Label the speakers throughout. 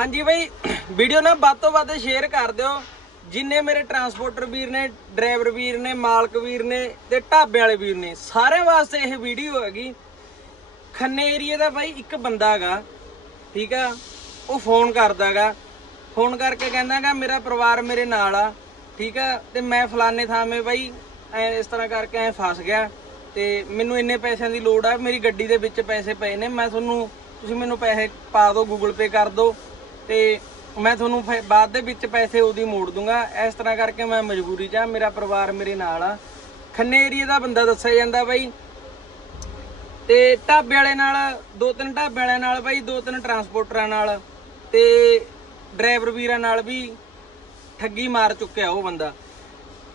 Speaker 1: ਹਾਂਜੀ ਬਈ ਵੀਡੀਓ ਨਾ ਵੱਧ ਤੋਂ ਵੱਧ ਸ਼ੇਅਰ ਕਰ ਦਿਓ। ਜਿੰਨੇ ਮੇਰੇ ਟਰਾਂਸਪੋਰਟਰ ਵੀਰ ਨੇ ਡਰਾਈਵਰ ਵੀਰ ਨੇ, ਮਾਲਕ ਵੀਰ ਨੇ ਤੇ ਢਾਬੇ ਵਾਲੇ ਵੀਰ ਨੇ, ਸਾਰਿਆਂ ਵਾਸਤੇ ਇਹ ਵੀਡੀਓ ਹੈਗੀ। ਖੰਨੇ ਏਰੀਏ ਦਾ ਬਾਈ ਇੱਕ ਬੰਦਾ ਹੈਗਾ, ਠੀਕ ਆ, ਉਹ ਫੋਨ ਕਰਦਾਗਾ ਫੋਨ ਕਰਕੇ ਕਹਿੰਦਾਗਾ ਮੇਰਾ ਪਰਿਵਾਰ ਮੇਰੇ ਨਾਲ ਆ, ਠੀਕ ਆ, ਤੇ ਮੈਂ ਫਲਾਣੇ ਥਾਵੇਂ ਬਾਈ ਐ ਇਸ ਤਰ੍ਹਾਂ ਕਰਕੇ ਐ ਫਸ ਗਿਆ, ਤੇ ਮੈਨੂੰ ਇੰਨੇ ਪੈਸਿਆਂ ਦੀ ਲੋੜ ਆ, ਮੇਰੀ ਗੱਡੀ ਦੇ ਵਿੱਚ ਪੈਸੇ ਪਏ ਨੇ, ਮੈਂ ਤੁਹਾਨੂੰ, ਤੁਸੀਂ ਮੈਨੂੰ ਪੈਸੇ ਪਾ ਦਿਓ ਗੂਗਲ ਪੇ ਕਰ ਦਿਓ ਤੇ ਮੈਂ ਤੁਹਾਨੂੰ ਫਿਰ ਬਾਅਦ ਦੇ ਵਿੱਚ ਪੈਸੇ ਉਹਦੀ ਮੋੜ ਦੂੰਗਾ। ਇਸ ਤਰ੍ਹਾਂ ਕਰਕੇ ਮੈਂ ਮਜਬੂਰੀ 'ਚ ਆ, ਮੇਰਾ ਪਰਿਵਾਰ ਮੇਰੇ ਨਾਲ ਆ। ਖੰਨੇ ਏਰੀਏ ਦਾ ਬੰਦਾ ਦੱਸਿਆ ਜਾਂਦਾ ਬਾਈ। ਤੇ ਢਾਬੇ ਵਾਲੇ ਨਾਲ, ਦੋ ਤਿੰਨ ਢਾਬੇ ਵਾਲਿਆਂ ਨਾਲ ਬਾਈ, ਦੋ ਤਿੰਨ ਟਰਾਂਸਪੋਰਟਰਾਂ ਨਾਲ ਤੇ ਡਰਾਈਵਰ ਵੀਰਾਂ ਨਾਲ ਵੀ ਠੱਗੀ ਮਾਰ ਚੁੱਕਿਆ ਉਹ ਬੰਦਾ।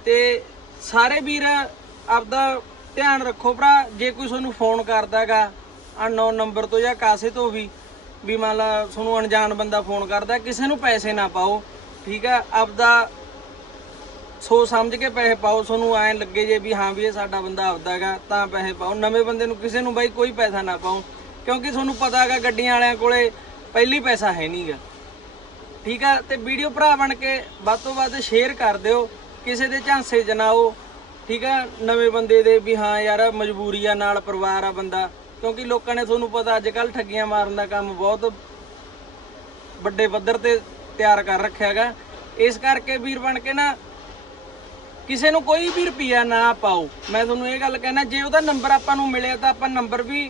Speaker 1: ਤੇ ਸਾਰੇ ਵੀਰ ਆਪਦਾ ਧਿਆਨ ਰੱਖੋ ਭਰਾ, ਜੇ ਕੋਈ ਤੁਹਾਨੂੰ ਫੋਨ ਕਰਦਾਗਾ ਅਨਨੋਨ ਨੰਬਰ ਤੋਂ ਜਾਂ ਕਾਸੇ ਤੋਂ ਵੀ ਵੀ ਮੰਨ ਲਾ ਤੁਹਾਨੂੰ ਅਣਜਾਣ ਬੰਦਾ ਫੋਨ ਕਰਦਾ, ਕਿਸੇ ਨੂੰ ਪੈਸੇ ਨਾ ਪਾਓ, ਠੀਕ ਆ ਆਪਦਾ ਸੋਚ ਸਮਝ ਕੇ ਪੈਸੇ ਪਾਓ, ਤੁਹਾਨੂੰ ਐਂ ਲੱਗੇ ਜੇ ਵੀ ਹਾਂ ਵੀ ਇਹ ਸਾਡਾ ਬੰਦਾ ਆਪਦਾ ਆਪਦਾਗਾ ਤਾਂ ਪੈਸੇ ਪਾਓ। ਨਵੇਂ ਬੰਦੇ ਨੂੰ ਕਿਸੇ ਨੂੰ ਬਾਈ ਕੋਈ ਪੈਸਾ ਨਾ ਪਾਓ, ਕਿਉਂਕਿ ਤੁਹਾਨੂੰ ਪਤਾ ਹੈਗਾ ਗੱਡੀਆਂ ਵਾਲਿਆਂ ਕੋਲੇ ਪਹਿਲੀ ਪੈਸਾ ਹੈ ਨਹੀਂਗਾ ਠੀਕ ਆ ਤੇ ਵੀਡੀਓ ਭਰਾ ਬਣ ਕੇ ਵੱਧ ਤੋਂ ਵੱਧ ਸ਼ੇਅਰ ਕਰ ਦਿਓ, ਕਿਸੇ ਦੇ ਝਾਂਸੇ ਚ ਨਾ ਠੀਕ ਆ ਨਵੇਂ ਬੰਦੇ ਦੇ ਵੀ ਹਾਂ ਯਾਰ, ਮਜਬੂਰੀ ਆ, ਨਾਲ ਪਰਿਵਾਰ ਆ ਬੰਦਾ। ਕਿਉਂਕਿ ਲੋਕਾਂ ਨੇ ਤੁਹਾਨੂੰ ਪਤਾ ਅੱਜ ਕੱਲ ਠੱਗੀਆਂ ਮਾਰਨ ਦਾ ਕੰਮ ਬਹੁਤ ਵੱਡੇ ਪੱਧਰ ਤੇ ਤਿਆਰ ਕਰ ਰੱਖਿਆ ਹੈਗਾ। ਇਸ ਕਰਕੇ ਵੀਰ ਬਣ ਕੇ ਨਾ ਕਿਸੇ ਨੂੰ ਕੋਈ ਵੀ ਰੁਪਿਆ ਨਾ ਪਾਓ। ਮੈਂ ਤੁਹਾਨੂੰ ਇਹ ਗੱਲ ਕਹਿਣਾ, ਜੇ ਉਹਦਾ ਨੰਬਰ ਆਪਾਂ ਨੂੰ ਮਿਲਿਆ ਤਾਂ ਆਪਾਂ ਨੰਬਰ ਵੀ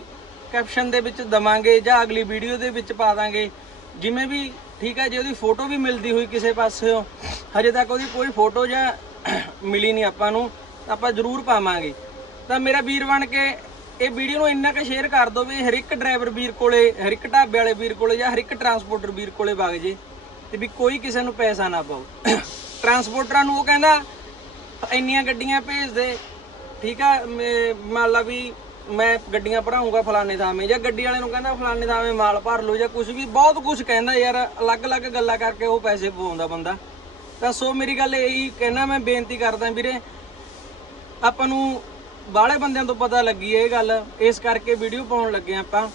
Speaker 1: ਕੈਪਸ਼ਨ ਦੇ ਵਿੱਚ ਦਵਾਂਗੇ ਜਾਂ ਅਗਲੀ ਵੀਡੀਓ ਦੇ ਵਿੱਚ ਪਾ ਦਾਂਗੇ। ਜਿਵੇਂ ਵੀ ਠੀਕ ਹੈ, ਜੇ ਉਹਦੀ ਫੋਟੋ ਵੀ ਮਿਲਦੀ ਹੋਈ ਕਿਸੇ ਪਾਸਿਓਂ, ਹਜੇ ਤੱਕ ਉਹਦੀ ਕੋਈ ਫੋਟੋ ਜਾਂ ਮਿਲੀ ਨਹੀਂ ਆਪਾਂ ਨੂੰ, ਤਾਂ ਆਪਾਂ ਜ਼ਰੂਰ ਪਾਵਾਂਗੇ। ਤਾਂ ਮੇਰਾ ਵੀਰ ਬਣ ਕੇ ਇਹ ਵੀਡੀਓ ਨੂੰ ਇੰਨਾ ਕੁ ਸ਼ੇਅਰ ਕਰ ਦਿਓ ਵੀ ਹਰ ਇੱਕ ਡਰਾਈਵਰ ਵੀਰ ਕੋਲੇ, ਹਰ ਇੱਕ ਢਾਬੇ ਵਾਲੇ ਵੀਰ ਕੋਲੇ ਜਾਂ ਹਰ ਇੱਕ ਟਰਾਂਸਪੋਰਟਰ ਵੀਰ ਕੋਲੇ ਵਗ ਜੇ ਤੇ ਵੀ ਕੋਈ ਕਿਸੇ ਨੂੰ ਪੈਸਾ ਨਾ ਪਾਓ। ਟਰਾਂਸਪੋਰਟਰਾਂ ਨੂੰ ਉਹ ਕਹਿੰਦਾ, ਇੰਨੀਆਂ ਗੱਡੀਆਂ ਭੇਜ ਦੇ। ਠੀਕ ਆ, ਮੈਂ- ਮੰਨ ਲਾ ਵੀ ਮੈਂ ਗੱਡੀਆਂ ਭਰਾਉਂਗਾ ਫਲਾਣੇ ਥਾਵੇਂ ਜਾਂ ਗੱਡੀ ਵਾਲੇ ਨੂੰ ਕਹਿੰਦਾ ਫਲਾਣੇ ਥਾਵੇਂ ਮਾਲ ਭਰ ਲਓ ਜਾਂ ਕੁਝ ਵੀ, ਬਹੁਤ ਕੁਝ ਕਹਿੰਦਾ ਯਾਰ, ਅਲੱਗ-ਅਲੱਗ ਗੱਲਾਂ ਕਰਕੇ ਉਹ ਪੈਸੇ ਪਵਾਉਂਦਾ ਬੰਦਾ। ਤਾਂ ਸੋ ਮੇਰੀ ਗੱਲ ਇਹੀ ਕਹਿਣਾ ਮੈਂ ਬੇਨਤੀ ਕਰਦਾ ਵੀਰੇ, ਆਪਾਂ ਨੂੰ ਬਾਹਲੇ ਬੰਦਿਆਂ ਤੋਂ ਪਤਾ ਲੱਗੀ ਇਹ ਗੱਲ, ਇਸ ਕਰਕੇ ਵੀਡੀਓ ਪਾਉਣ ਲੱਗੇ ਹਾਂ ਆਪਾਂ,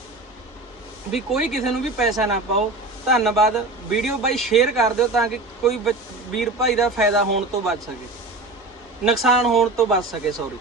Speaker 1: ਵੀ ਕੋਈ ਕਿਸੇ ਨੂੰ ਵੀ ਪੈਸਾ ਨਾ ਪਾਓ। ਧੰਨਵਾਦ ਵੀਡੀਓ ਬਾਈ ਸ਼ੇਅਰ ਕਰ ਦਿਓ ਤਾਂ ਕਿ ਕੋਈ ਬੱਚ- ਵੀਰ ਭਾਈ ਦਾ ਫਾਇਦਾ ਹੋਣ ਤੋਂ ਬਚ ਸਕੇ। ਨੁਕਸਾਨ ਹੋਣ ਤੋਂ ਬਚ ਸਕੇ ਸੌਰੀ